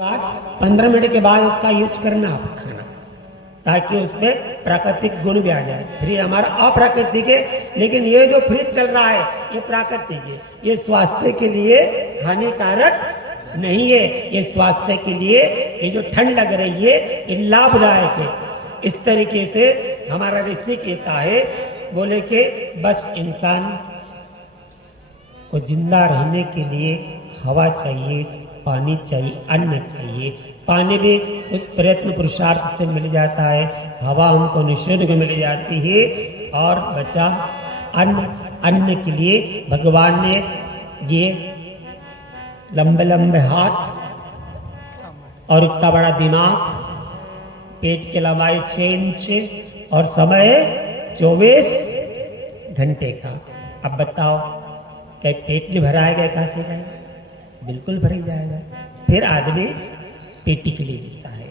बाद 15 मिनट के बाद उसका यूज करना आप खाना, ताकि उसमें प्राकृतिक गुण भी आ जाए। फ्रिज हमारा अप्राकृतिक है, लेकिन ये जो फ्रिज चल रहा है ये प्राकृतिक है। ये स्वास्थ्य के लिए हानिकारक नहीं है, ये स्वास्थ्य के लिए, ये जो ठंड लग रही है ये लाभदायक है। इस तरीके से हमारा ऋषि कहता है, बोले कि बस इंसान को जिंदा रहने के लिए हवा चाहिए, पानी चाहिए, अन्न चाहिए। पानी भी कुछ प्रयत्न पुरुषार्थ से मिल जाता है, हवा हमको निःशुल्क मिल जाती है, और बचा अन्न के लिए भगवान ने ये लंबे लंबे हाथ और इतना बड़ा दिमाग, पेट की लंबाई 6 इंच और समय 24 घंटे का। अब बताओ, क्या पेट नहीं भराएगा? कहाँ से जाएगा? बिल्कुल भर ही जाएगा। फिर आदमी पेटी के लिए जीता है।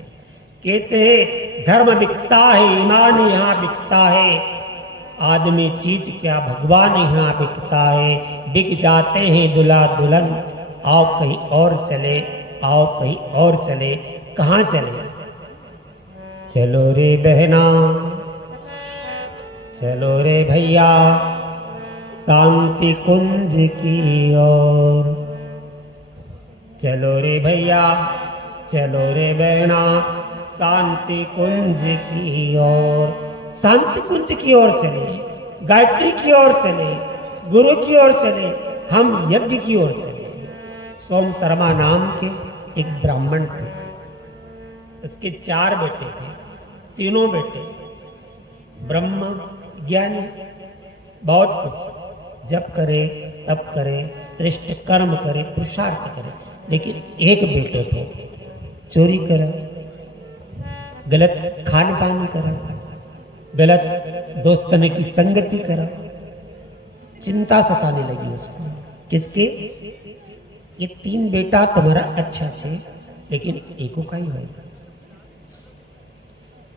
कहते हैं धर्म बिकता है, ईमान यहाँ बिकता है, आदमी चीज क्या भगवान यहाँ बिकता है। बिक जाते हैं दुल्हा दुल्हन, आओ कहीं और चले, आओ कहीं और चले। कहाँ चले? चलो रे बहना, चलो रे भैया, शांति कुंज की ओर। चलो रे भैया, चलो रे बहना, शांति कुंज की ओर। शांति कुंज की ओर चले, गायत्री की ओर चले, गुरु की ओर चले, हम यज्ञ की ओर चले। सोम शर्मा नाम के एक ब्राह्मण थे, उसके 4 बेटे थे। तीनों बेटे ब्रह्म ज्ञानी, बहुत कुछ जप करे, तप करे, श्रेष्ठ कर्म करे, पुरुषार्थ करे, लेकिन एक बेटे को चोरी करा, गलत खान पान करा, गलत दोस्तने की संगति करा। चिंता सताने लगी उसको, किसके? ये 3 बेटा तुम्हारा अच्छा छे, लेकिन एको का ही होगा।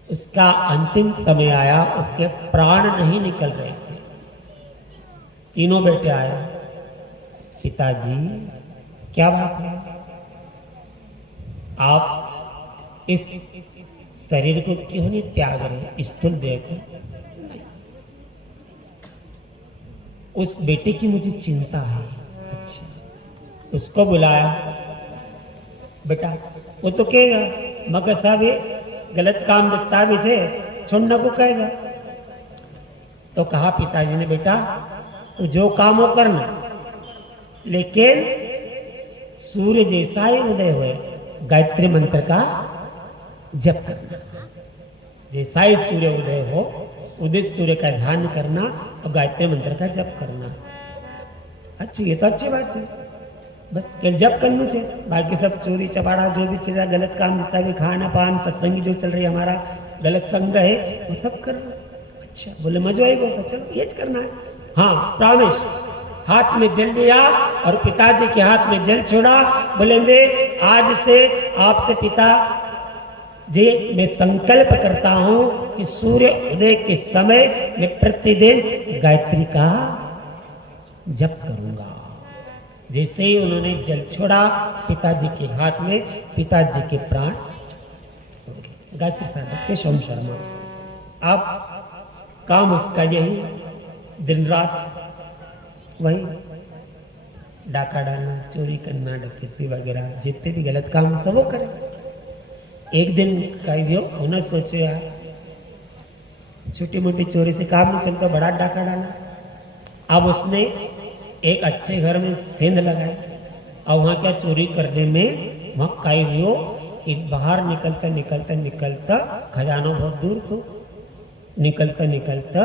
उसका अंतिम समय आया, उसके प्राण नहीं निकल रहे थे। तीनों बेटे आए, पिताजी क्या बात है, आप इस शरीर को क्यों नहीं त्याग रहे? स्थूल देखो। उस बेटे की मुझे चिंता है। अच्छा, उसको बुलाया। बेटा, वो तो कहेगा मगर साहब ये गलत काम दिखता भी से छोड़ना को कहेगा। तो कहा पिताजी ने, बेटा तो जो काम हो करना, लेकिन सूर्य जैसा ही उदय हुए गायत्री मंत्र का जप करना। जैसा ही सूर्य उदय हो, उदित सूर्य का ध्यान करना और गायत्री मंत्र का जप करना। अच्छा, ये तो अच्छी बात है, बस कल जप करना चाहिए। बाकी सब चोरी चबाड़ा जो भी चल रहा, गलत काम जितना भी, खाना पान सत्संगी जो चल रही है, हमारा गलत संग है, वो सब करना। अच्छा, बोले मजा आएगा, चलो ये करना है। हाँ, प्रॉमिस। हाथ में जल लिया और पिताजी के हाथ में जल छोड़ा। बोले मैं आज से आपसे पिता जी मैं संकल्प करता हूं कि सूर्य उदय के समय मैं प्रतिदिन गायत्री का जप करूंगा। जैसे ही उन्होंने जल छोड़ा पिताजी के हाथ में, पिताजी के प्राण गायत्री साधक के सोम शर्मा। अब काम उसका यही, दिन रात वही डाका डालना, चोरी करना, डकैती वगैरह, जितने भी गलत काम सब वो करे। एक दिन का उन्हें सोचो यार, छोटी मोटी चोरी से काम नहीं चलता, बड़ा डाका डाला। अब उसने एक अच्छे घर में सेंध लगाई, और वहाँ क्या चोरी करने में वहाँ काई हो कि बाहर निकलता निकलता निकलता, खजाना बहुत दूर तो निकलता निकलता,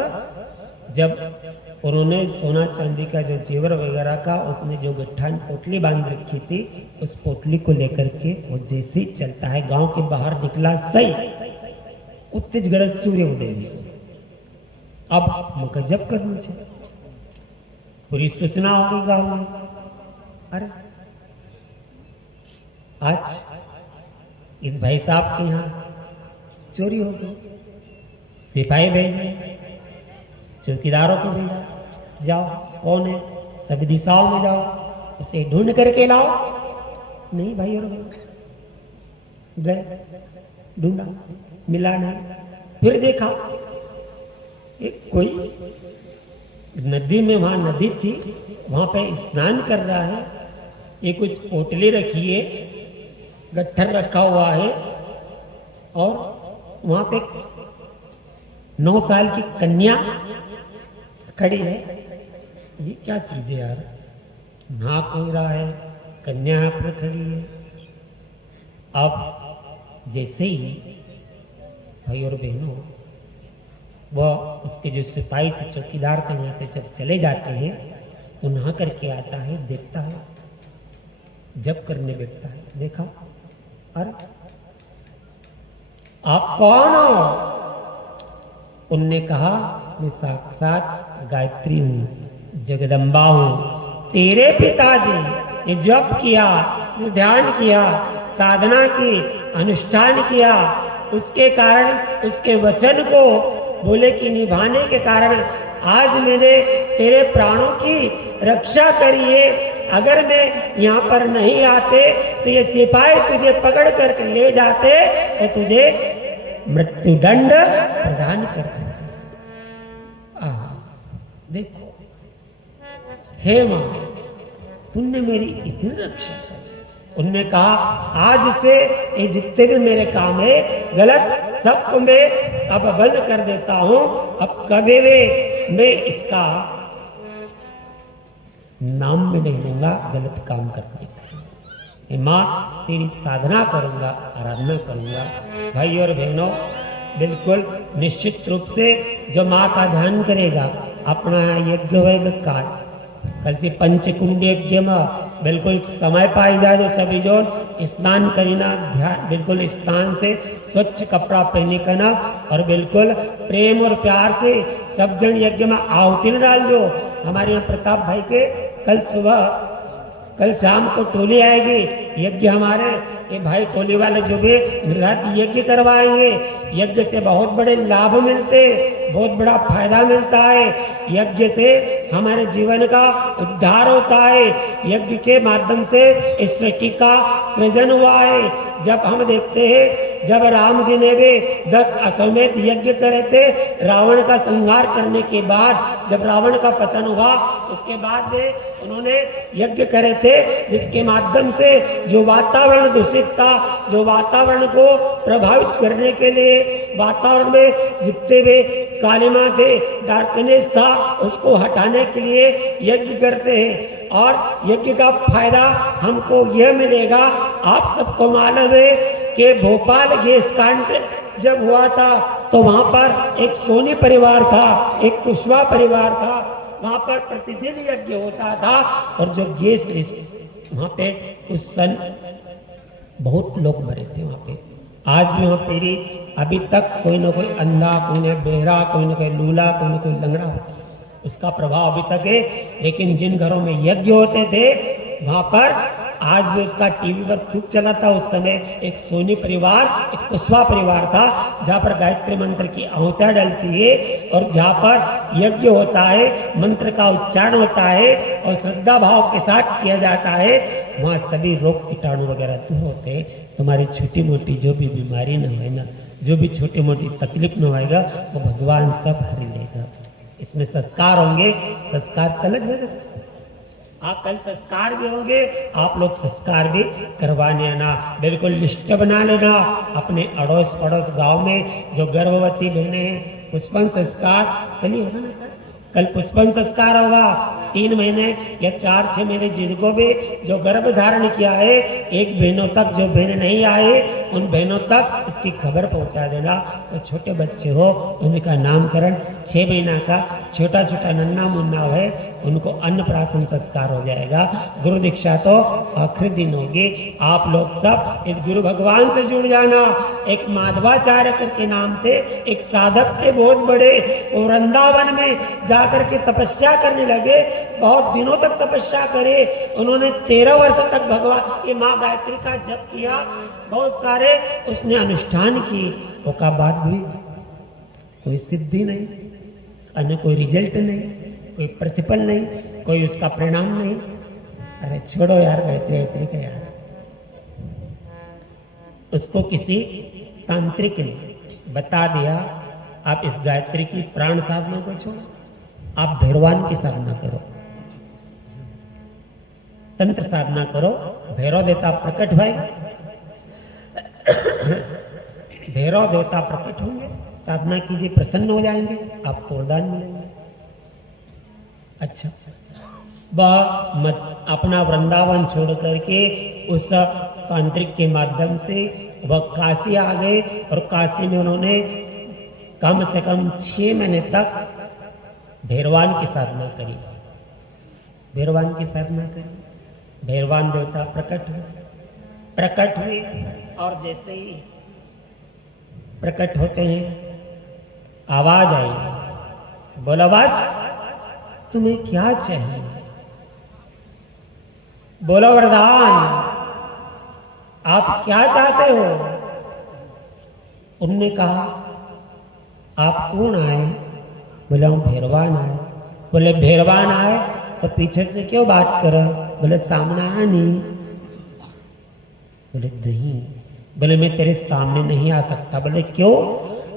जब उन्होंने सोना चांदी का जो जेवर वगैरह का, उसने जो गट्ठा पोटली बांध रखी थी, उस पोटली को लेकर के वो जैसे ही चलता है गांव के बाहर निकला, सही उत्तेजगढ़ सूर्य उदय में। अब मौका जब करना चाहिए, पूरी सूचना होगी गांव में। अरे आज इस भाई साहब के यहाँ चोरी हो गई, सिपाही भेजे, चौकीदारों को भेजा, जाओ कौन है, सभी दिशाओं में जाओ, उसे ढूंढ करके लाओ। नहीं भाई और गए, ढूंढा, मिला नहीं। फिर देखा एक कोई नदी में, वहां नदी थी, वहां पे स्नान कर रहा है। ये कुछ पोटली रखी है, गट्ठर रखा हुआ है, और वहां पे 9 साल की कन्या खड़ी है। ये क्या चीज है यार, नाक हो रहा है, कन्या यहाँ पर खड़ी है। अब जैसे ही भाई और बहनों, वह उसके जो सिपाही थे, चौकीदार थे, वहां से जब चले जाते हैं तो नहा करके आता है, देखता है, जब करने बैठता है, देखा, अरे आप कौन हो? उनने कहा मैं साक्षात गायत्री हूं, जगदम्बा हूं। तेरे पिताजी ने जप किया, जो ध्यान किया, साधना की, अनुष्ठान किया, उसके कारण, उसके वचन को बोले कि निभाने के कारण आज मैंने तेरे प्राणों की रक्षा करी है। अगर मैं यहाँ पर नहीं आते तो ये सिपाही तुझे पकड़ करके ले जाते तो तुझे मृत्युदंड प्रदान करते। देखो, हे मां, तुमने मेरी इतनी रक्षा की। उनने कहा आज से ये जितने भी मेरे काम है गलत, सबको मैं अब बंद कर देता हूं। अब कभी भी मैं इसका नाम में नहीं लूंगा गलत काम करने का। माँ तेरी साधना करूंगा, आराधना करूंगा। भाई और बहनों, बिल्कुल निश्चित रूप से जो माँ का ध्यान करेगा, अपना यज्ञ वैज्ञ काल कल से पंचकुंड यज्ञ में बिल्कुल समय पाई जाए तो सभी जोन स्नान करीना, ध्यान बिल्कुल स्नान से स्वच्छ कपड़ा पहने करना, और बिल्कुल प्रेम और प्यार से सब जन यज्ञ में आहुति न डाल दो। हमारे यहाँ प्रताप भाई के कल सुबह, कल शाम को टोली आएगी, यज्ञ हमारे ये भाई टोली वाले जो भी निर्धारित यज्ञ करवाएंगे। यज्ञ से बहुत बड़े लाभ मिलते, बहुत बड़ा फायदा मिलता है। यज्ञ से हमारे जीवन का उद्धार होता है। यज्ञ के माध्यम से इस सृष्टि का सृजन हुआ है। जब हम देखते हैं, जब राम जी ने भी 10 अश्वमेध यज्ञ करे थे रावण का संहार करने के बाद, जब रावण का पतन हुआ उसके बाद में उन्होंने यज्ञ करे थे, जिसके माध्यम से जो वातावरण दूषित था, जो वातावरण को प्रभावित करने के लिए, वातावरण में जितने भी कालिमा थे, डार्कनेस था, उसको हटाने के लिए यज्ञ करते हैं। और यज्ञ का फायदा हमको यह मिलेगा, आप सबको मालूम है कि भोपाल गैस कांड जब हुआ था तो वहां पर एक सोनी परिवार था, एक कुशवाहा परिवार था, वहां पर प्रतिदिन यज्ञ होता था। और जो गैस वहां पे उस सन बहुत लोग मरे थे वहां पे। आज भी वहां पेरी अभी तक कोई ना कोई अंधा, कोई ना बहरा, कोई ना कोई लूला, कोई ना कोई लंगड़ा, उसका प्रभाव अभी तक है। लेकिन जिन घरों में यज्ञ होते थे वहां पर आज भी उसका टीवी पर खूब चला था। उस समय एक सोनी परिवार, एक कुशवाहा परिवार था, जहाँ पर गायत्री मंत्र की आहुतियाँ डलती है और जहाँ पर यज्ञ होता है, मंत्र का उच्चारण होता है और श्रद्धा भाव के साथ किया जाता है। वहाँ सभी रोग कीटाणु वगैरह दूर होते हैं। तुम्हारी छोटी मोटी जो भी बीमारी न होए ना, जो भी छोटी मोटी तकलीफ न होएगा, वो भगवान सब हर लेगा। इसमें संस्कार होंगे, संस्कार कलज होगा। आप कल संस्कार भी होंगे, आप लोग संस्कार भी करवाने आना। बिल्कुल लिस्ट बना लेना अपने अड़ोस पड़ोस गांव में जो गर्भवती बहनें हैं, पुष्पन संस्कार कल ही होगा ना सर? कल पुष्पन संस्कार होगा। 3 महीने या 4-6 महीने जिनको भी जो गर्भ धारण किया है, एक बहनों तक जो बहन नहीं आए उन बहनों तक इसकी खबर पहुंचा देना। तो छोटे बच्चे हो उनका नामकरण 6 महीना का छोटा छोटा नन्ना मुन्ना है, उनको अन्नप्राशन संस्कार हो जाएगा। गुरु दीक्षा तो आखिरी दिन होगी। आप लोग सब इस गुरु भगवान से जुड़ जाना। एक माधवाचार्य के नाम थे, एक साधक थे बहुत बड़े, वो वृंदावन में जाकर के तपस्या करने लगे। बहुत दिनों तक तपस्या करे उन्होंने। 13 वर्ष तक भगवान ये माँ गायत्री का जप किया, बहुत सारे उसने अनुष्ठान किए। उसका बाद भी कोई सिद्धि नहीं, अन्य कोई रिजल्ट नहीं, कोई प्रतिफल नहीं, कोई उसका परिणाम नहीं। अरे छोड़ो यार गायत्री गायत्री का यार। उसको किसी तांत्रिक ने बता दिया, आप इस गायत्री की प्राण साधना को छोड़ो, आप भैरवान की साधना करो, तंत्र साधना करो, भैरव देवता प्रकट भएगा, भैरव देवता प्रकट होंगे, साधना कीजिए, प्रसन्न हो जाएंगे, आपको वरदान मिलेंगे। अच्छा, वह अपना वृंदावन छोड़ करके उस तांत्रिक के माध्यम से वह काशी आ गए और काशी में उन्होंने कम से कम 6 महीने तक भैरवान की साधना करी, भैरवान की साधना करी। भैरवान देवता प्रकट हुए और जैसे ही प्रकट होते हैं आवाज आई, बोला बस तुम्हें क्या चाहिए, बोलो वरदान, आप क्या चाहते हो। उनने कहा आप कौन आए, बोले हम भैरवान आए। बोले भैरवान आए तो पीछे से क्यों बात कर, बोले सामने आ नहीं, बोले नहीं, बोले मैं तेरे सामने नहीं आ सकता। बोले क्यों,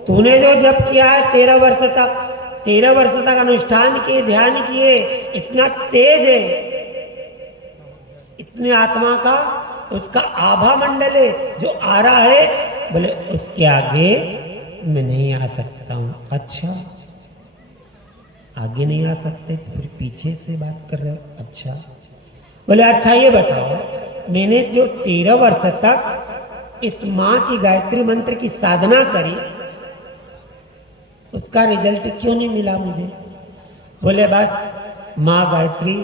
तूने जो जप किया है 13 वर्ष तक अनुष्ठान किए, ध्यान किए, इतना तेज है, इतने आत्मा का उसका आभा मंडल है जो आ रहा है, बोले उसके आगे मैं नहीं आ सकता हूं। अच्छा, आगे नहीं आ सकते तो फिर पीछे से बात कर रहे हो। अच्छा, बोले अच्छा ये बताओ, मैंने जो 13 वर्ष तक इस माँ की गायत्री मंत्र की साधना करी, उसका रिजल्ट क्यों नहीं मिला मुझे। बोले बस माँ गायत्री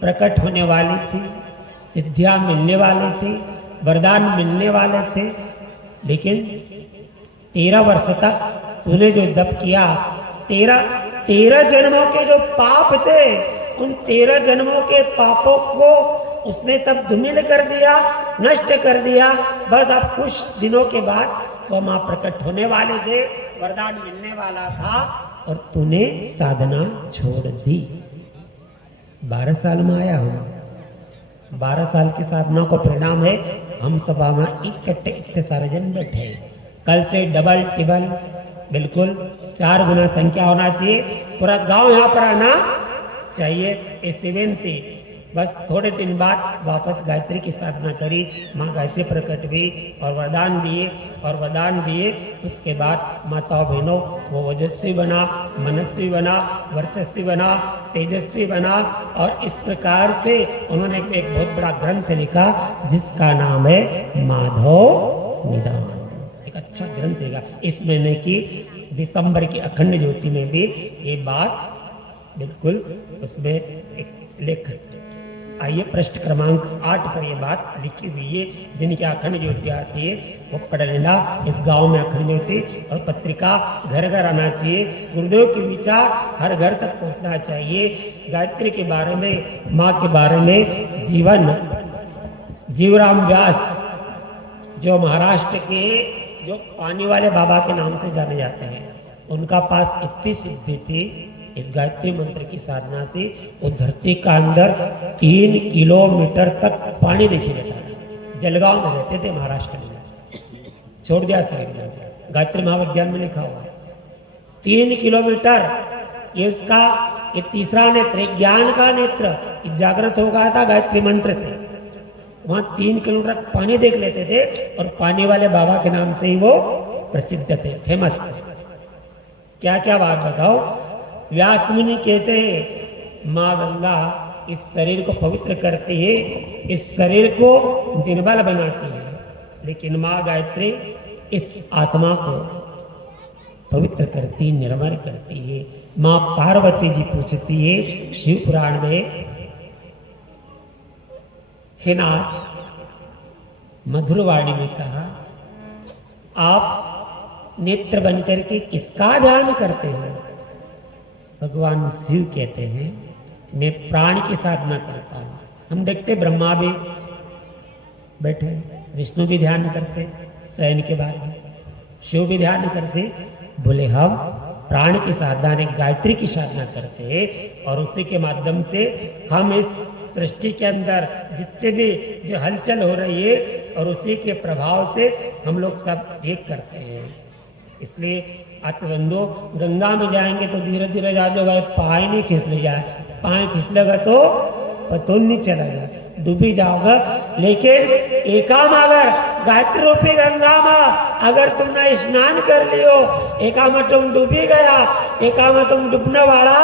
प्रकट होने वाली थी, सिद्धियां मिलने वाले थे, वरदान मिलने वाले थे, लेकिन 13 वर्ष तक तूने जो जप किया, 13 जन्मों के जो पाप थे, उन 13 जन्मों के पापों को उसने सब धूमिल कर दिया, नष्ट कर दिया। बस अब कुछ दिनों के बाद वो माँ प्रकट होने वाले थे, वरदान मिलने वाला था और तूने साधना छोड़ दी। 12 साल में आया हूं, 12 साल की साधना को परिणाम है हम सभा में इकट्ठे सारे जन बैठे। कल से डबल टिबल बिल्कुल 4 गुना संख्या होना चाहिए, पूरा गांव यहाँ पर आना चाहिए। ऐसी विनती, बस थोड़े दिन बाद वापस गायत्री की साधना करी, माँ गायत्री प्रकट हुई और वरदान दिए। उसके बाद माताओं बहनों वो ओजस्वी बना, मनस्वी बना, वर्चस्वी बना, तेजस्वी बना और इस प्रकार से उन्होंने एक बहुत बड़ा ग्रंथ लिखा जिसका नाम है माधव निदान। एक अच्छा ग्रंथ लिखा। इस महीने की दिसंबर की अखंड ज्योति में भी ये बात बिल्कुल उसमें एक लेख। आइए पृष्ठ क्रमांक 8 पर ये बात लिखी हुई है। जिनकी अखंड ज्योति आती है वो पढ़ लेना। इस गांव में अखंड ज्योति और पत्रिका घर घर आना चाहिए। गुरुदेव के विचार हर घर तक पहुंचना चाहिए। गायत्री के बारे में, माँ के बारे में जीवराम व्यास जो महाराष्ट्र के जो पानी वाले बाबा के नाम से जाने जाते हैं, उनका पास इतनी सिद्धि थी इस गायत्री मंत्र की साधना से, वो धरती का अंदर 3 किलोमीटर तक पानी देखी लेता है। जलगांव में रहते थे महाराष्ट्र में, छोड़ दिया शरीर में, गायत्री महाविज्ञान में लिखा हुआ है 3 किलोमीटर। ये उसका ये तीसरा नेत्र, ज्ञान का नेत्र जागृत हो गया था गायत्री मंत्र से। वहां 3 किलोमीटर पानी देख लेते थे और पानी वाले बाबा के नाम से ही वो प्रसिद्ध थे, फेमस थे। क्या क्या बात बताओ। व्यास मुनि कहते हैं माँ गंगा इस शरीर को पवित्र करती है, इस शरीर को निर्बल बनाती है, लेकिन माँ गायत्री इस आत्मा को पवित्र करती, निर्मल करती है। माँ पार्वती जी पूछती है शिव पुराण में, हे नाथ मधुरवाणी में कहा, आप नेत्र बनकर के किसका ध्यान करते हो। भगवान शिव कहते हैं मैं प्राण की साधना करता हूं। हम देखते ब्रह्मा भी बैठे, विष्णु भी ध्यान करते शयन के बाद में, शिव भी ध्यान करते। बोले हम प्राण की साधना ने गायत्री की साधना करते हैं और उसी के माध्यम से हम इस सृष्टि के अंदर जितने भी जो हलचल हो रही है और उसी के प्रभाव से हम लोग सब एक करते हैं। इसलिए आत्मबंधो गंगा में जाएंगे तो धीरे धीरे जा जो भाई पाए नहीं खिसले जाए, पाए खिसलेगा तो पता नहीं चलेगा, डूबी जाओगा। लेकिन एकाम अगर गायत्री रूपी गंगा में अगर तुमने स्नान कर लियो, एका में तुम डूबी गया, एका में तुम डूबने वाला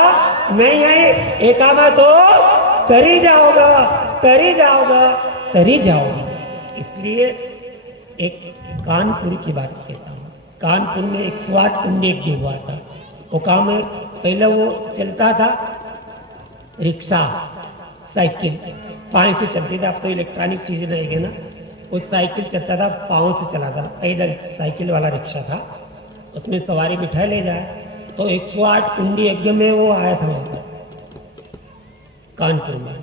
नहीं है, एका में तो तरी जाओगा, तरी जाओगा, तरी जाओगी। इसलिए एक कानपुर की बात कहता हूँ। कानपुर में 108 कुंड यज्ञ हुआ था। वो काम में पहले वो चलता था रिक्शा, साइकिल पाँव से चलती थी। अब तो इलेक्ट्रॉनिक चीज़ें रहेगी ना, वो साइकिल चलता था, पाँव से चलाता था, पैदल साइकिल वाला रिक्शा था, उसमें सवारी बिठा ले जाए। तो 108 कुंडी यज्ञ में वो आया था वहाँ पर कानपुर में,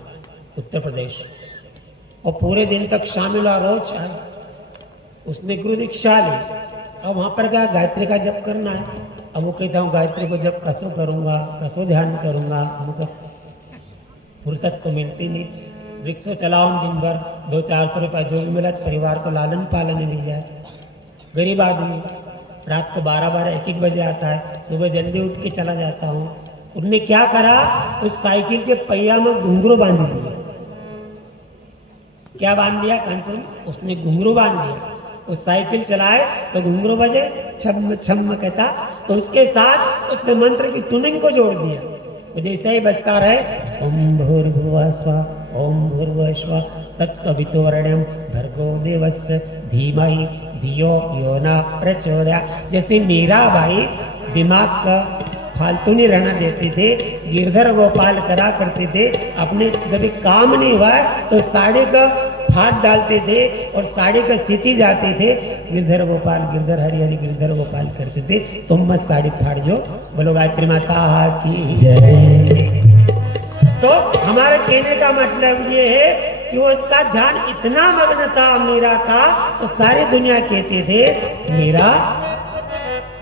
उत्तर प्रदेश, और पूरे दिन तक शामिल हुआ, रोज आए। उसने गुरु दीक्षा ली। अब वहाँ पर क्या गायत्री का जप करना है। अब वो कहता हूँ गायत्री को जब कसो करूँगा, कसो ध्यान करूँगा, हमको फुर्सत तो मिलती नहीं। रिक्शा चलाओ दिन भर, 200-400 रुपये जो भी मिला परिवार को लालन पालन मिल जाए। गरीब आदमी, रात को 12-12, 1-1 बजे आता है, सुबह जल्दी उठ के चला जाता हूँ। उनने क्या करा, उस साइकिल के पहिया में घुंघरू बांध दिया। क्या बांध दिया कानपुर में? उसने घुंघरू बांध दिया। उस साइकिल चलाए तो घुंघरू बजे, छम छम कहता, तो उसके साथ उसने मंत्र की टूनिंग को जोड़ दिया। वो जैसे ही बजता रहे, ओम भूर्भुवः स्वः, ओम भूर्भुवः स्वः, तत्सवितुर्वरेण्यं भर्गो देवस्य धीमहि धियो यो न प्रचोदयात्। जैसे मीराबाई दिमाग का फालतू नहीं रहना देते थे, गिरधर गोपाल करा करते थे। अपने जब काम नहीं हुआ तो साड़ी का फाट डालते थे और साड़ी का स्थिति जाते थे। गिरधर गोपाल, गिरधर हरि हरि गिरधर गोपाल करते थे। तुम मत साड़ी फाड़ जो, बोलो गायत्री माता की जय। तो हमारे कहने का मतलब ये है कि वो उसका ध्यान इतना मग्न था मीरा का, तो सारी दुनिया कहते थे मीरा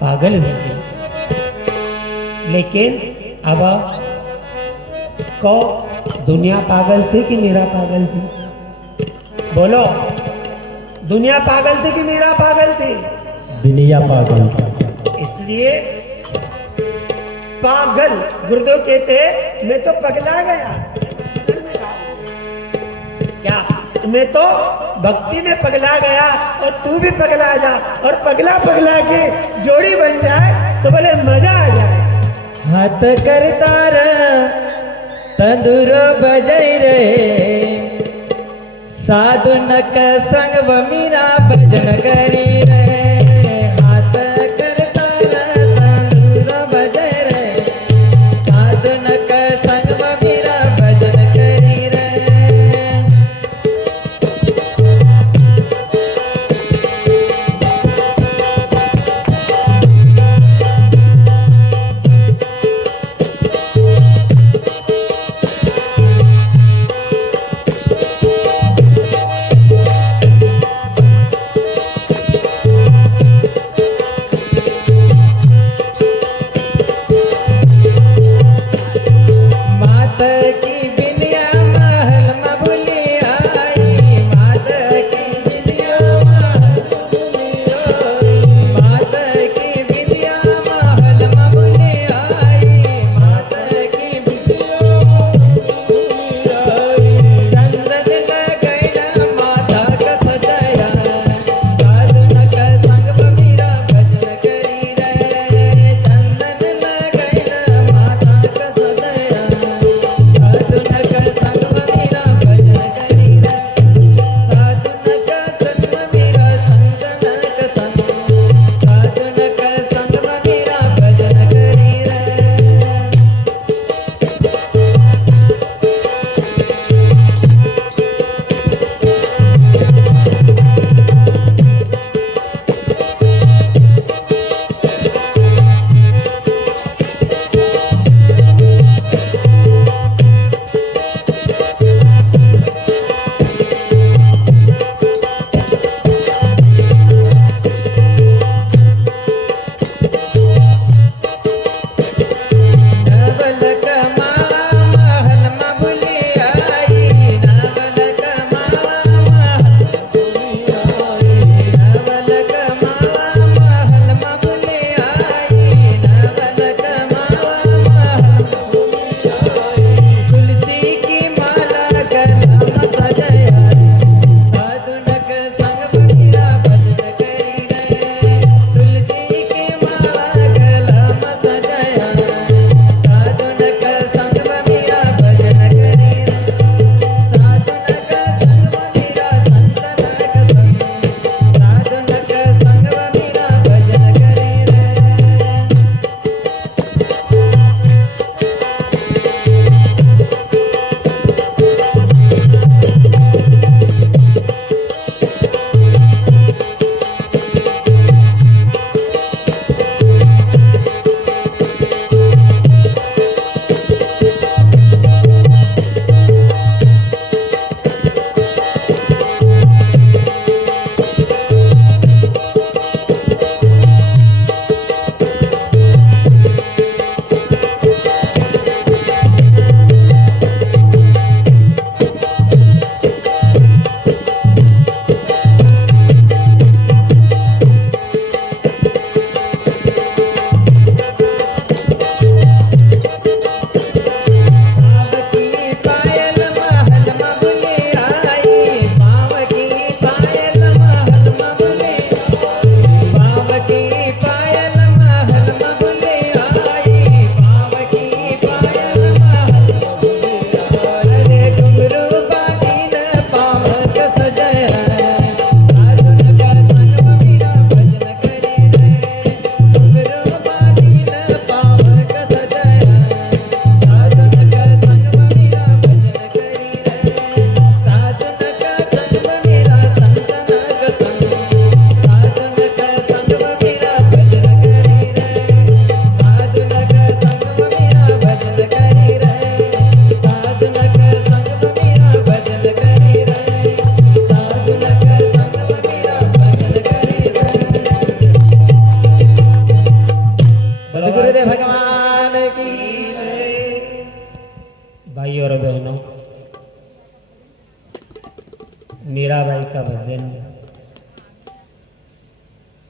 पागल हो गई। लेकिन अब को दुनिया पागल थी कि मीरा पागल थी? बोलो, दुनिया पागल थी कि मीरा पागल थी? दुनिया पागल थी। इसलिए पागल गुरुदेव कहते मैं तो पगला गया। क्या? मैं तो भक्ति में पगला गया और तू भी पगला जा, और पगला पगला के जोड़ी बन जाए तो बोले मजा आ जाए। हाथ करतार तंदूर बजै रहे, साधु नक संग मीरा भजन करी रहे। हाथ करतार तंदूर बजै रहे, साधु नक संग मीरा भजन करी रहे।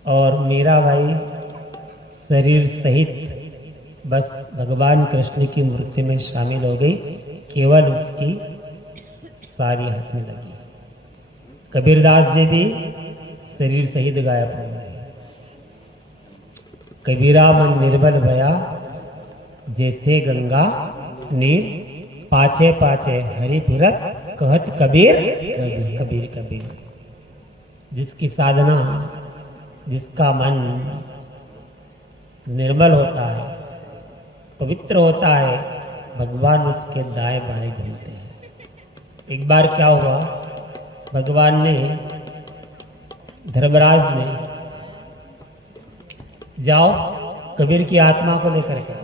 और मीरा भाई शरीर सहित बस भगवान कृष्ण की मूर्ति में शामिल हो गई, केवल उसकी सारी हाथ में लगी। कबीरदास जी भी शरीर सहित गायब हो गए। कबीरा मन निर्बल भया, जैसे गंगा नीर, पाछे पाछे हरि फिरत, कहत कबीर कबीर कबीर। जिसकी साधना, जिसका मन निर्मल होता है, पवित्र होता है, भगवान उसके दाएं बाएं घूमते हैं। एक बार क्या हुआ, भगवान ने, धर्मराज ने, जाओ कबीर की आत्मा को लेकर के।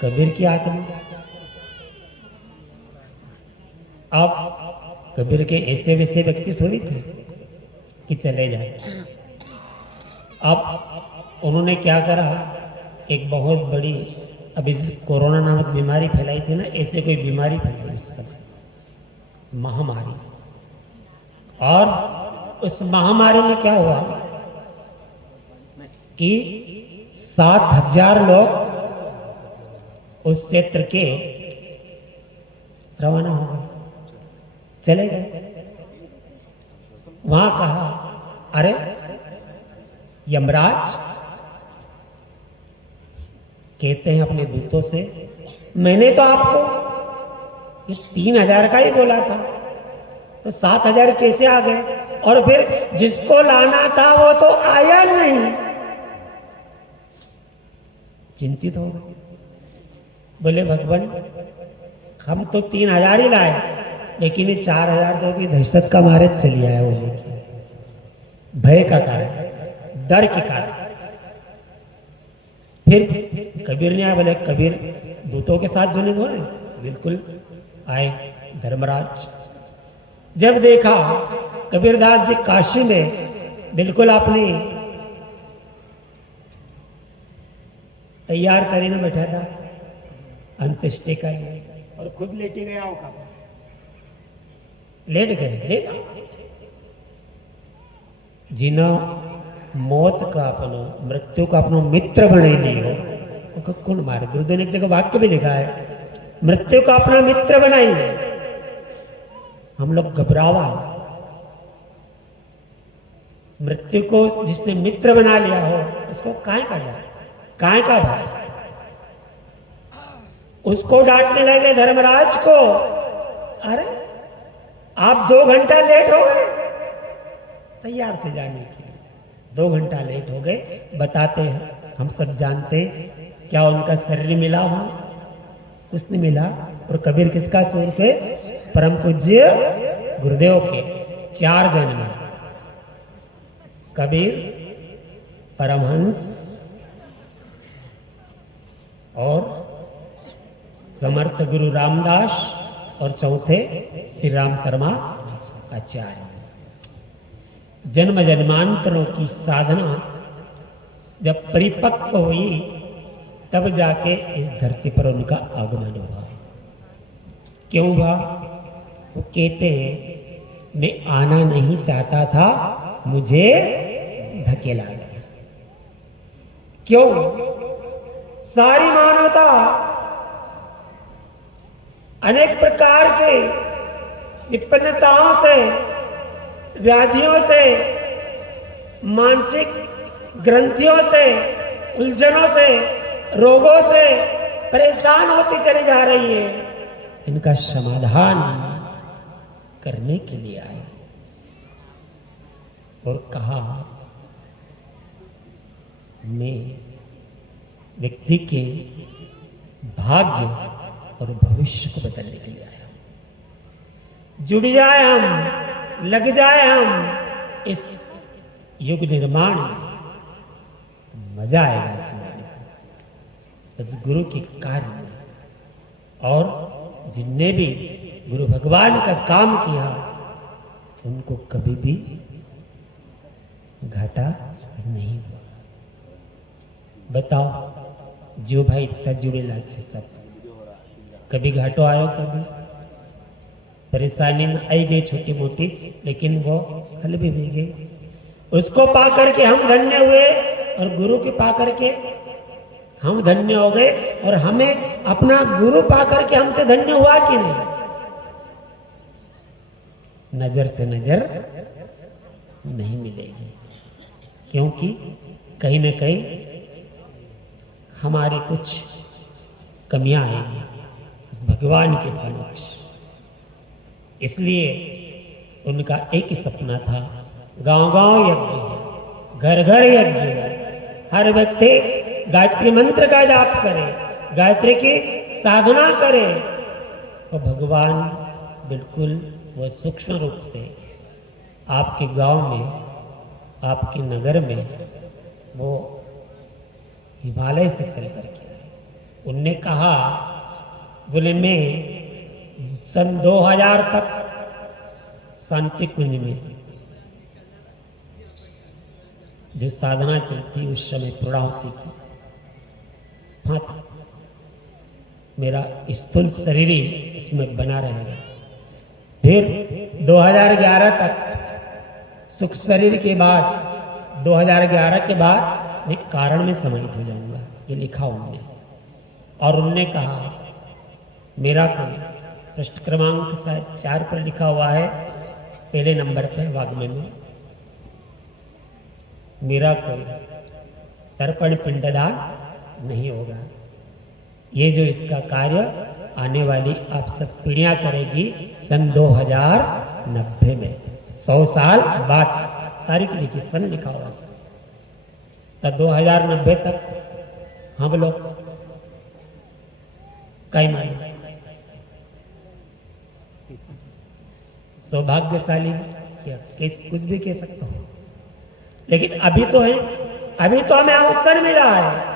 कबीर की आत्मा, आप कबीर के ऐसे वैसे व्यक्ति थोड़ी थे कि चले जाए। अब उन्होंने क्या करा, एक बहुत बड़ी, अभी कोरोना नामक बीमारी फैलाई थी ना, ऐसे कोई बीमारी फैलाई उस समय, महामारी। और उस महामारी में क्या हुआ कि 7,000 लोग उस क्षेत्र के रवाना हो गए, चले गए। वहां कहा, अरे यमराज कहते हैं अपने दूतों से, मैंने तो आपको इस 3,000 का ही बोला था, तो 7,000 कैसे आ गए? और फिर जिसको लाना था वो तो आया नहीं। चिंतित हो गए, बोले भगवान हम तो 3,000 ही लाए, लेकिन ये 4,000 तो की दहशत का मारे चली आया, वो लेके भय का कारण, डर के कारण। फिर कबीर ने आया, बोले कबीर दूतों के साथ जुड़े हो रहे, बिल्कुल आए। धर्मराज जब देखा कबीरदास जी काशी में बिल्कुल अपनी तैयार કરીને बैठा था अंत्येष्टि का, और खुद लेटे गया होगा, लेट गए। ले जाओ, जिना मौत का अपनो, मृत्यु का अपनो मित्र बने नहीं हो, कौन मारे। गुरुदेव ने एक जगह वाक्य भी लिखा है, मृत्यु का अपना मित्र बनाइए। हम लोग घबरावा, मृत्यु को जिसने मित्र बना लिया हो उसको काहे का डर, काहे का भय। उसको डांटने लगे धर्मराज को, अरे आप 2 घंटा लेट हो गए, तैयार थे जाने के लिए, 2 घंटा लेट हो गए। बताते हैं, हम सब जानते हैं, क्या उनका शरीर मिला वहां? कुछ नहीं मिला। और कबीर किसका स्वरूप है? परम पूज्य गुरुदेव के 4 जन्म, कबीर, परमहंस और समर्थ गुरु रामदास, और चौथे श्री राम शर्मा आचार्य। जन्म जन्मांतरों की साधना जब परिपक्व हुई, तब जाके इस धरती पर उनका आगमन हुआ। क्यों हुआ? वो कहते हैं, मैं आना नहीं चाहता था, मुझे धकेला गया। क्यों? सारी मानवता अनेक प्रकार के विपन्नताओं से, व्याधियों से, मानसिक ग्रंथियों से, उलझनों से, रोगों से परेशान होती चली जा रही है। इनका समाधान करने के लिए आए और कहा, मैं व्यक्ति के भाग्य और भविष्य को बदलने के लिए आया। जुड़ जाए हम, लग जाए हम इस युग निर्माण में, मजा आएगा जीवन में, बस गुरु के कार्य में। और जिनने भी गुरु भगवान का काम किया, उनको कभी भी घाटा नहीं हुआ। बताओ, जो भाई इतना जुड़े लाग से सब, कभी घाटो आयो, कभी परेशानी में आई गई छोटी मोटी, लेकिन वो हल भी गई। उसको पा करके हम धन्य हुए और गुरु के पा करके हम धन्य हो गए, और हमें अपना गुरु पा करके हमसे धन्य हुआ कि नहीं? नजर से नजर नहीं मिलेगी, क्योंकि कहीं न कहीं हमारी कुछ कमियां आएंगी इस भगवान के समक्ष। इसलिए उनका एक ही सपना था, गांव-गांव यज्ञ हो, घर-घर यज्ञ हो, हर व्यक्ति गायत्री मंत्र का जाप करे, गायत्री की साधना करे, और भगवान बिल्कुल वो सूक्ष्म रूप से आपके गांव में, आपके नगर में वो हिमालय से चल करके आए। उनने कहा, बोले मैं सन 2000 तक शांति कुंज में जो साधना चलती उस समय पूर्णाहुति की, हाँ था, मेरा स्थूल शरीर ही इसमें बना रहेगा। फिर 2011 तक सुख शरीर के बाद 2011 के बाद मैं कारण में समाहित हो जाऊंगा, ये लिखा उन्होंने। और उन्होंने कहा, मेरा पृष्ठ क्रमांक शायद 4 पर लिखा हुआ है, पहले नंबर पे वाग्मय में, मेरा कोई तर्पण पिंडदान नहीं होगा। ये जो इसका कार्य आने वाली आप सब पीढ़ियां करेगी सन 2090 में, 100 साल बाद, तारीख लिखी, सन लिखा हुआ सर, तब 2090 तक हम लोग कई मालूम सौभाग्यशाली क्या कुछ भी कह सकता हूं, लेकिन अभी तो है, अभी तो हमें अवसर मिला है।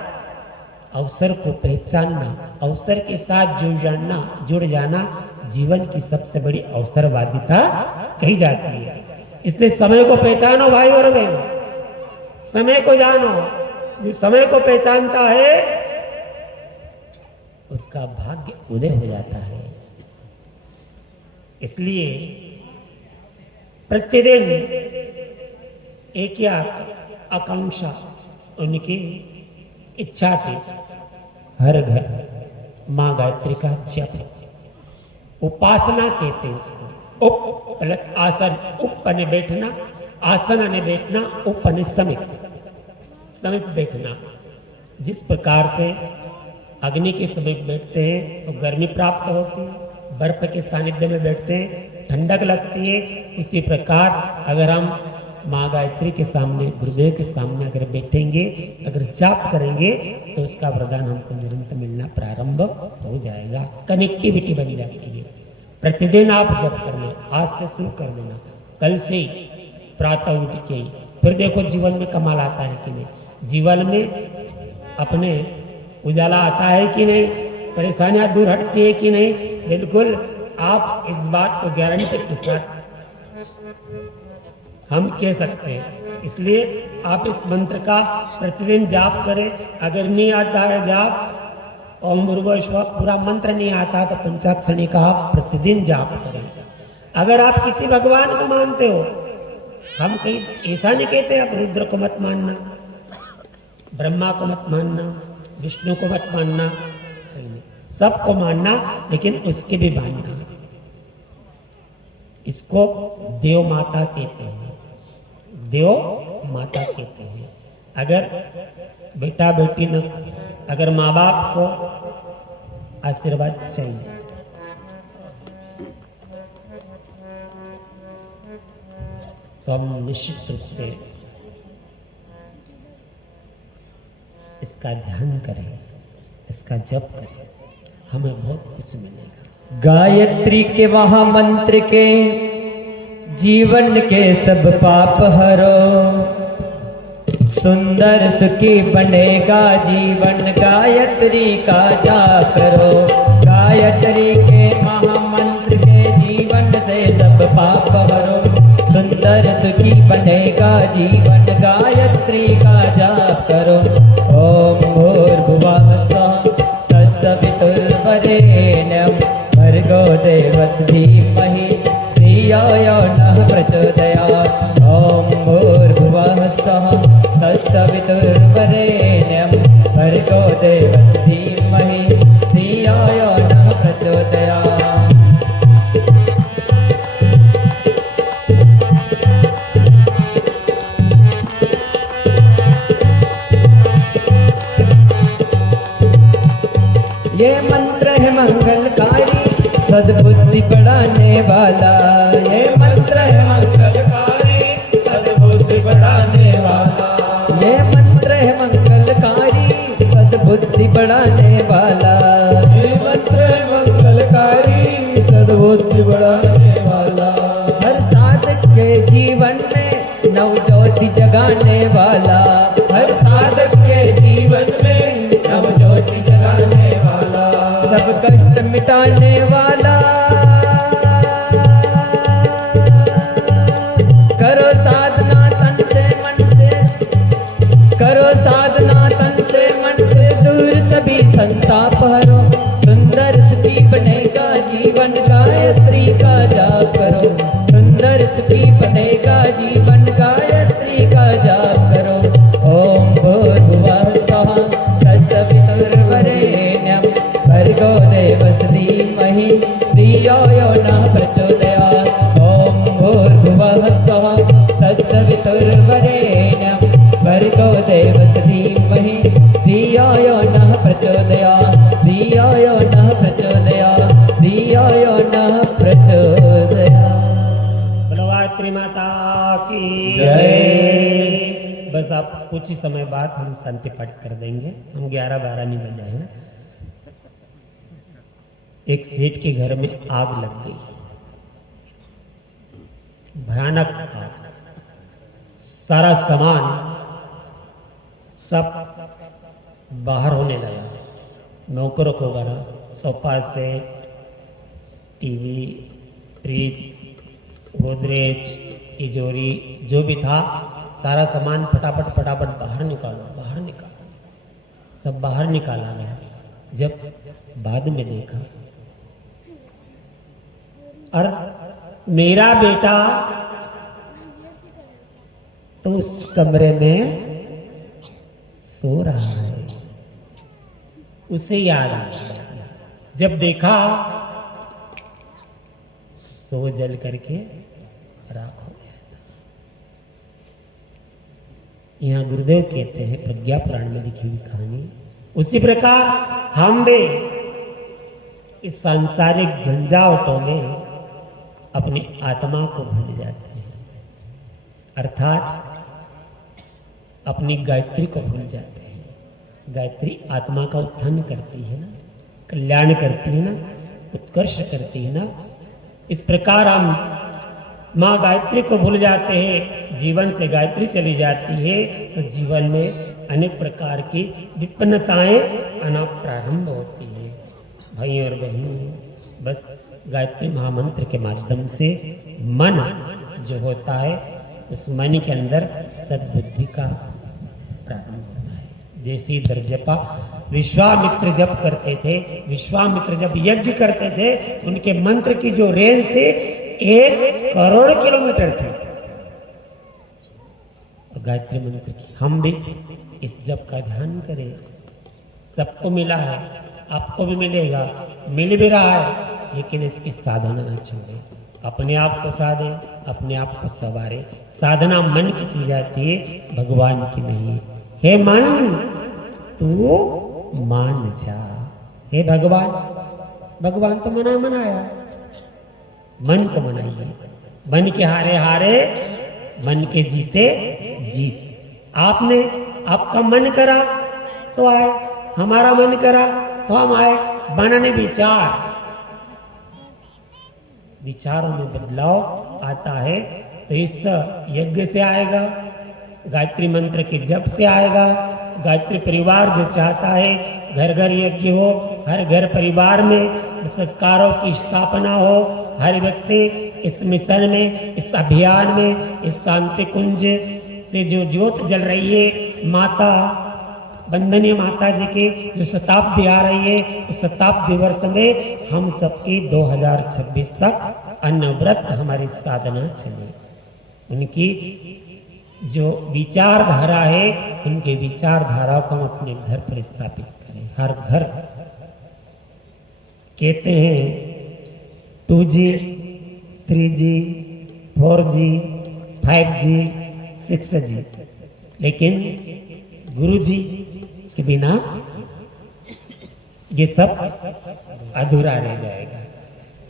अवसर को पहचानना, अवसर के साथ जुड़ जाना जीवन की सबसे बड़ी अवसरवादिता कही जाती है। इसलिए समय को पहचानो भाई और बहनों, समय को जानो। जो समय को पहचानता है उसका भाग्य उदय हो जाता है। इसलिए प्रतिदिन एक ही आकांक्षा, उनकी इच्छा थी, हर घर मां गायत्री का जप, उपासना कहते हैं उसको। उप प्लस आसन, उप अने बैठना, आसन अने बैठना, उप अने समीप बैठना। जिस प्रकार से अग्नि के समीप बैठते हैं तो गर्मी प्राप्त होती है, बर्फ के सानिध्य में बैठते हैं ठंडक लगती है, उसी प्रकार अगर हम माँ गायत्री के सामने, गुरुदेव के सामने अगर बैठेंगे, अगर जाप करेंगे तो उसका वरदान हमको निरंतर मिलना प्रारंभ हो जाएगा। कनेक्टिविटी बन जाती है। प्रतिदिन आप जप करना, आज से शुरू कर देना, कल से ही प्रातः उठ के, फिर देखो जीवन में कमाल आता है कि नहीं, जीवन में अपने उजाला आता है कि नहीं, परेशानियां दूर हटती है कि नहीं। बिल्कुल आप इस बात को गारंटी के साथ हम कह सकते हैं। इसलिए आप इस मंत्र का प्रतिदिन जाप करें। अगर नहीं आता है जाप, ओम भूर्भुवः स्वः पूरा मंत्र नहीं आता तो पंचाक्षरी का आप प्रतिदिन जाप करें। अगर आप किसी भगवान को मानते हो, हम कहीं ऐसा नहीं कहते आप रुद्र को मत मानना, ब्रह्मा को मत मानना, विष्णु को मत मानना, सबको मानना, लेकिन उसके भी मानना। इसको देव माता कहते हैं, देव माता कहते हैं। अगर बेटा बेटी न, अगर माँ बाप को आशीर्वाद चाहिए, तो हम निश्चित रूप से इसका ध्यान करें, इसका जप करें, हमें बहुत कुछ मिलेगा। गायत्री के महामंत्र के जीवन के सब पाप हरो, सुंदर सुखी बनेगा जीवन, गायत्री का जाप करो। गायत्री के महामंत्र के जीवन से सब पाप हरो, सुंदर सुखी बनेगा जीवन, गायत्री का जाप करो। ओम भूर्भुवः स्वः तत्सवितुर्वरेण्यं भर्गो देवस्य धीमहि धियो यो नः प्रचोदयात्। ओम भूर्भुवः तत्सवितुर्वरेण्यं भर्गो देवस्य धीमहि धियो यो नः प्रचोदयात्। ये मंत्र है मंगलकारी सद्बुद्धि बढ़ाने वाला। ये मंत्र है मंगलकारी सद्बुद्धि बढ़ाने वाला। ये मंत्र है मंगलकारी सद्बुद्धि बढ़ाने वाला। ये मंत्र है मंगलकारी सद्बुद्धि बढ़ाने वाला। हर साधक के जीवन में नवज्योति जगाने वाला। हर साधक के जीवन में नवज्योति जगाने वाला। सब कष्ट मिटाने वाला। करो साधना तन से मन से। करो साधना तन से मन से दूर सभी संताप हरो। सुंदर सुखी बनेगा जीवन गायत्री का जाप करो। सुंदर सुखी बनेगा जीवन गायत्री का जाप करो। ओम भूर्भुवः स्वः तत्सवितुर्वरेण्यं भर्गो देवस्य धीमहि धियो यो नः प्रचोदयात्। ओम भूर्भुवः स्वः तत्सवितुर्वरेण्यं भर्गो देवस्य धीमहि धियो यो नः प्रचोदयात्। धियो यो नः प्रचोदयात्। धियो यो नः प्रचोदयात्। बोलो गायत्री माता की जय। बस आप कुछ ही समय बाद हम शांति पाठ कर देंगे। हम 11-12 नहीं बजाए ना। एक सेठ के घर में आग लग गई, भयानक आग। सारा सामान सब बाहर होने लगा। नौकरों को गरा, sofa set, TV, fridge, Godrej, तिजोरी जो भी था सारा सामान फटाफट बाहर निकालो, बाहर निकालो। सब बाहर निकाला गया। जब बाद में देखा, और मेरा बेटा तो उस कमरे में सो रहा है। उसे याद आया। जब देखा तो वो जल करके राख हो गया था। यहाँ गुरुदेव कहते हैं प्रज्ञा पुराण में लिखी हुई कहानी, उसी प्रकार हम भी इस सांसारिक झंझावटों में अपनी आत्मा को भूल जाते हैं, अर्थात अपनी गायत्री को भूल जाते हैं। गायत्री आत्मा का उत्थान करती है ना, कल्याण करती है ना, उत्कर्ष करती है ना। इस प्रकार हम माँ गायत्री को भूल जाते हैं, जीवन से गायत्री चली जाती है तो जीवन में अनेक प्रकार की विपन्नताएं आना प्रारंभ होती है। भाई और बहनों, बस गायत्री महामंत्र के माध्यम से मन जो होता है उस मन के अंदर सद्बुद्धि का प्रारंभ होता है। जैसे इधर जपा विश्वामित्र जप करते थे, विश्वामित्र जब यज्ञ करते थे उनके मंत्र की जो रेंज थी 1 करोड़ किलोमीटर थी। और गायत्री मंत्र की हम भी इस जप का ध्यान करें। सबको मिला है, आपको भी मिलेगा, मिल भी रहा है, लेकिन इसकी साधना न छोड़े। अपने आप को साधे, अपने आप को सवारे। साधना मन की जाती है, भगवान की नहीं। हे मन तू मान जा। हे भगवान, भगवान तो मना मनाया, मन को मनाइए। मन के हारे हारे, मन के जीते जीत। आपने आपका मन करा तो आए, हमारा मन करा तो हम आए। बनाने विचारों में बदलाव आता है तो इस यज्ञ से आएगा, गायत्री मंत्र के जप से आएगा। गायत्री परिवार जो चाहता है घर घर यज्ञ हो, हर घर परिवार में संस्कारों की स्थापना हो, हर व्यक्ति इस मिशन में, इस अभियान में, इस शांति कुंज से जो ज्योत जल रही है, माता वंदनीय माता जी की जो शताब्दी आ रही है, उस शताब्दी वर्ष में हम सबकी 2026 तक अनवरत हमारी साधना चले। उनकी जो विचारधारा है उनके विचारधारा को हम अपने घर पर स्थापित करें। हर घर कहते हैं 2G 3G 4G 5G 6G, लेकिन गुरुजी के बिना ये सब अधूरा रह जाएगा।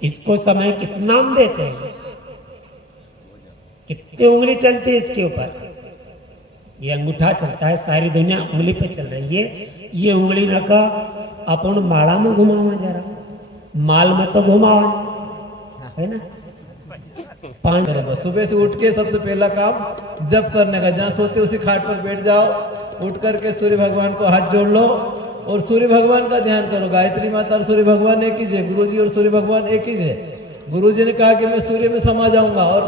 इसको समय कितना हम देते हैं, कितनी उंगली चलती है इसके ऊपर। ये अंगूठा चलता है, सारी दुनिया उंगली पे चल रही है। ये उंगली न का अपन माला में घुमावा जरा, माल में तो घुमावा, है ना। 5 सुबह से उठ के सबसे पहला काम जप करने का। जहाँ सोते उसी खाट पर बैठ जाओ, उठ करके सूर्य भगवान को हाथ जोड़ लो और सूर्य भगवान का ध्यान करो। गायत्री माता और सूर्य भगवान एक ही है, गुरुजी और सूर्य भगवान एक ही है। गुरुजी ने कहा कि मैं सूर्य में समा जाऊंगा और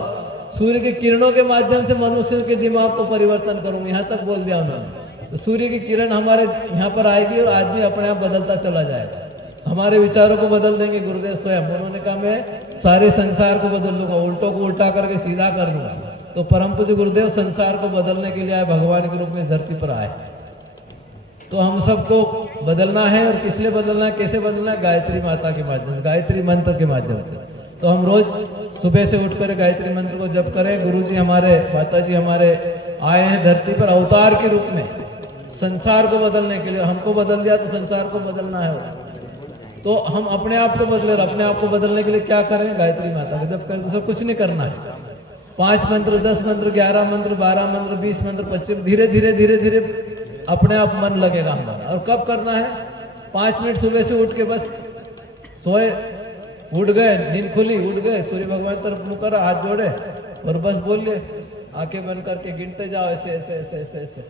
सूर्य की किरणों के माध्यम से मनुष्य के दिमाग को परिवर्तन करूंगा, यहाँ तक बोल दिया उन्होंने। तो सूर्य की किरण हमारे यहाँ पर आएगी और आदमी अपने आप बदलता चला जाएगा। हमारे विचारों को बदल देंगे गुरुदेव स्वयं। उन्होंने कहा मैं सारे संसार को बदल दूंगा, उल्टों को उल्टा करके सीधा कर दूंगा। तो परम पूज्य गुरुदेव संसार को बदलने के लिए आए, भगवान के रूप में धरती पर आए। तो हम सबको बदलना है, और किस लिए बदलना है, कैसे बदलना है? गायत्री माता के माध्यम से, गायत्री मंत्र के माध्यम से। तो हम रोज सुबह से उठकर गायत्री मंत्र को जप करें। गुरुजी हमारे, माताजी हमारे आए हैं धरती पर अवतार के रूप में संसार को बदलने के लिए। हमको बदल दिया तो संसार को बदलना है। तो हम अपने आप को बदले, अपने आप को बदलने के लिए क्या करें? गायत्री माता को जप करें। तो सब कुछ नहीं करना है। 5 मंत्र, 10 मंत्र, 11 मंत्र, 12 मंत्र, 20 मंत्र, 25, धीरे धीरे धीरे धीरे अपने आप मन लगेगा हमारा। और कब करना है? 5 मिनट सुबह से उठ के बस सोए, उठ गए, नींद खुली, उठ गए, सूर्य भगवान तरफ मुँह करा, हाथ जोड़े और बस बोलिए, आंखें बंद करके गिनते जाओ ऐसे ऐसे ऐसे ऐसे ऐसे।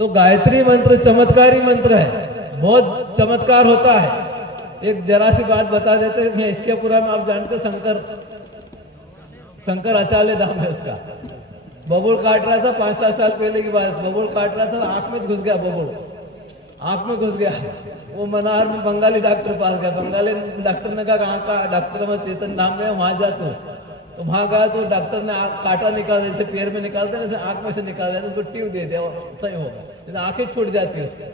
तो गायत्री मंत्र चमत्कारी मंत्र है, बहुत चमत्कार होता है। एक जरा सी बात बता देते हैं। इसके पूरा में आप जानते, शंकर अचाले धाम है उसका। बबुल काट रहा था 5-7 साल पहले की बात। बबुल काट रहा था, आंख में घुस गया, बबुल आंख में घुस गया। वो मनार में बंगाली डॉक्टर पास गया। बंगाली डॉक्टर ने कहा आंख का डॉक्टर में चेतन धाम में, वहां जा तो वहां गया। तो डॉक्टर ने कांटा निकाल, जैसे पैर में निकालते हैं वैसे आंख में से निकाल दिया, उसको ट्यूब दे दिया और सही होगा। आंखें छूट जाती है उसकी।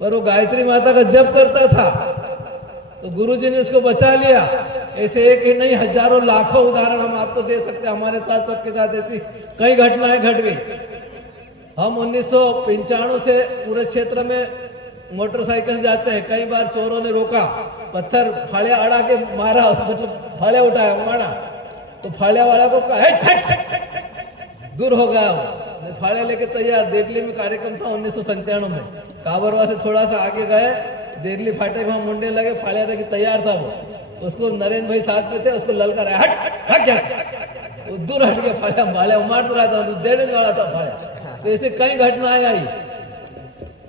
पर वो गायत्री माता का जप करता था तो गुरुजी ने उसको बचा लिया। ऐसे एक ही नहीं, हजारों लाखों उदाहरण हम आपको दे सकते हैं। हमारे साथ, सबके साथ ऐसी कई घटनाएं घट गई। हम 1995 से पूरे क्षेत्र में मोटरसाइकिल जाते हैं। कई बार चोरों ने रोका, पत्थर फाड़िया अड़ा के मारा, मतलब फाड़िया उठाया, मारा। तो फाड़िया वाला को कहा दूर हो गया। वो फाड़िया लेके तैयार। देगली में कार्यक्रम था 1997 में। काबरवा से थोड़ा सा आगे गए, देगली फाटे वहां मुंडे लगे, फाड़िया लेके तैयार था वो। उसको नरेंद्र भाई साथ में थे, उसको ललकारा, हट हट क्या। वो दूर हट गया, फाड़िया मार रहा था, देने वाला था फाड़िया। तो ऐसे कई घटनाएं आई।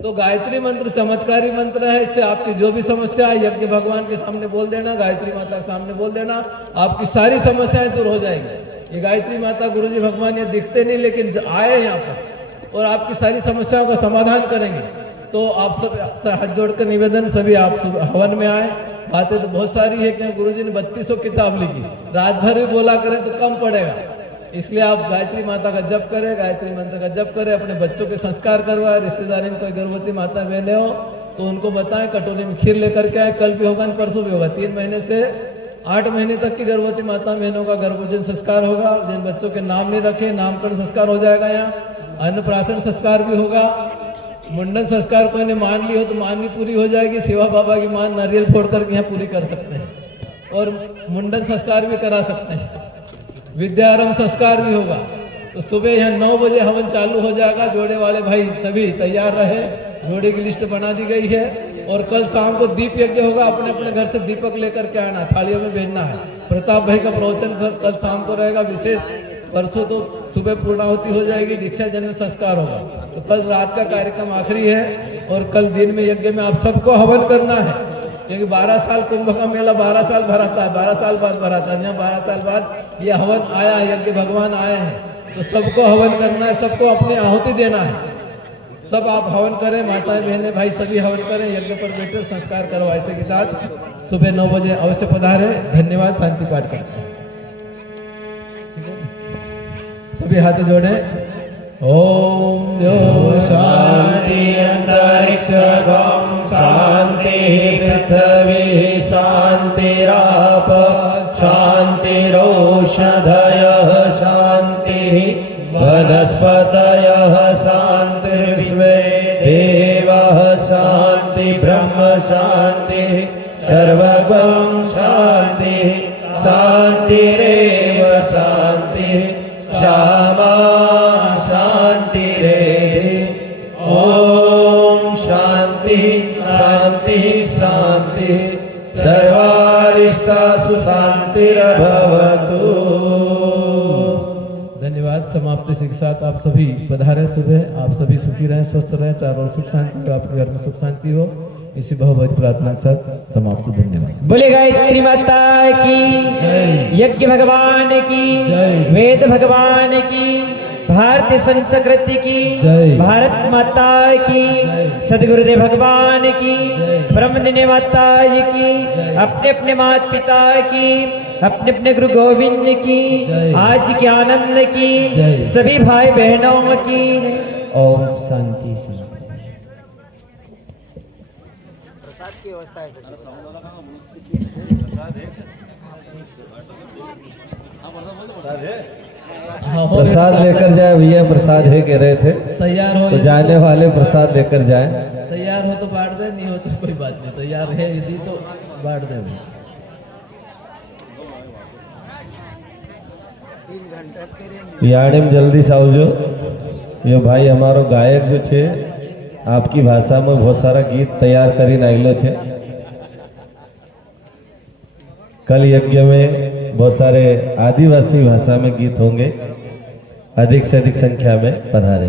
तो गायत्री मंत्र चमत्कारी मंत्र है। इससे आपकी जो भी समस्या है, यज्ञ भगवान के सामने बोल देना, गायत्री माता के सामने बोल देना, आपकी सारी समस्याएं दूर हो जाएंगी। ये गायत्री माता, गुरुजी भगवान ये दिखते नहीं, लेकिन आए यहाँ पर और आपकी सारी समस्याओं का समाधान करेंगे। तो आप सब हाथ जोड़कर निवेदन, सभी आप हवन में आए। बातें तो बहुत सारी है, क्योंकि गुरुजी ने 3200 किताब लिखी, रात भर भी बोला करें तो कम पड़ेगा। इसलिए आप गायत्री माता का जप करें, गायत्री मंत्र का जप करें, अपने बच्चों के संस्कार करवाएं। रिश्तेदारी में कोई गर्भवती माता बहने हो तो उनको बताएं, कटोरी में खीर लेकर के आए। कल भी होगा, परसों भी होगा। 3 महीने से 8 महीने तक की गर्भवती माता बहनों का गर्भोजन संस्कार होगा। जिन बच्चों के नाम नहीं रखे, नामकरण संस्कार हो जाएगा। यहाँ अन्नप्राशन संस्कार भी होगा। मुंडन संस्कार कोई ने मान ली हो तो मान भी पूरी हो जाएगी। शिवा बाबा की मान नारियल फोड़ करके यहाँ पूरी कर सकते हैं और मुंडन संस्कार भी करा सकते हैं। विद्यारंभ संस्कार भी होगा। तो सुबह यहाँ 9 बजे हवन चालू हो जाएगा। जोड़े वाले भाई सभी तैयार रहे, जोड़े की लिस्ट बना दी गई है। और कल शाम को दीप यज्ञ होगा। अपने अपने घर से दीपक लेकर के आना, थालियों में भेजना है। प्रताप भाई का प्रवचन कल शाम को रहेगा विशेष। परसों तो सुबह पूर्णाहुति हो जाएगी, दीक्षा जन्म संस्कार होगा। तो कल रात का कार्यक्रम आखिरी है और कल दिन में यज्ञ में आप सबको हवन करना है। क्योंकि 12 साल कुंभ का मेला 12 साल भरा था, 12 साल बाद भरा था। यहाँ 12 साल बाद ये हवन आया है, यज्ञ भगवान आए हैं। तो सबको हवन करना है, सबको अपनी आहुति देना है। सब आप हवन करें, माताएं बहनें भाई सभी हवन करें, यज्ञ पर बैठे संस्कार करो। ऐसे के साथ सुबह 9 बजे अवश्य पधारे। धन्यवाद। शांति पाठ करें। सभी हाथ जोड़े। ओम यो शांति अंतरिक्षगं शांति पृथ्वी शांतिराप शांतिरोषधयः शांतिः वनस्पतयः शान्तिर्विश्वे देवाः शान्ति ब्रह्म शान्तिः सर्वगं शान्तिः शान्तिरेव शान्तिः श्यामा शान्तिरेव ॐ शान्तिः शान्तिः शान्तिः सर्वारिष्टासु शान्तिर्भवतु। धन्यवाद। समाप्ति के साथ आप सभी पधारे सुबह, आप सभी सुखी रहें, स्वस्थ रहें, चारों ओर सुख शांति हो, आपके घर में सुख शांति हो, इसी भगवत प्रार्थना के साथ समाप्त। धन्यवाद। बोले गायत्री माता की, यज्ञ भगवान की, वेद भगवान की, भारतीय संस्कृति की, भारत माता की, सदगुरुदेव भगवान की, ब्रह्मदिनी माता जी की, अपने अपने माता पिता की, अपने अपने गुरु गोविंद की, आज के आनंद की, सभी भाई बहनों की। ओम शांति शांति। प्रसाद लेकर जाए भैया, प्रसाद है कह रहे थे, तैयार हो तो जाने वाले प्रसाद लेकर जाए। तैयार हो तो बांट दे, नहीं हो तो कोई बात नहीं, तैयार है यदि तो बांट दे। यानी में जल्दी से आवजो। यो भाई हमारो गायक जो छे आपकी भाषा में बहुत सारा गीत तैयार करी नाइलो छे। कल यज्ञ में बहुत सारे आदिवासी भाषा में गीत होंगे, अधिक से अधिक संख्या में पधारे।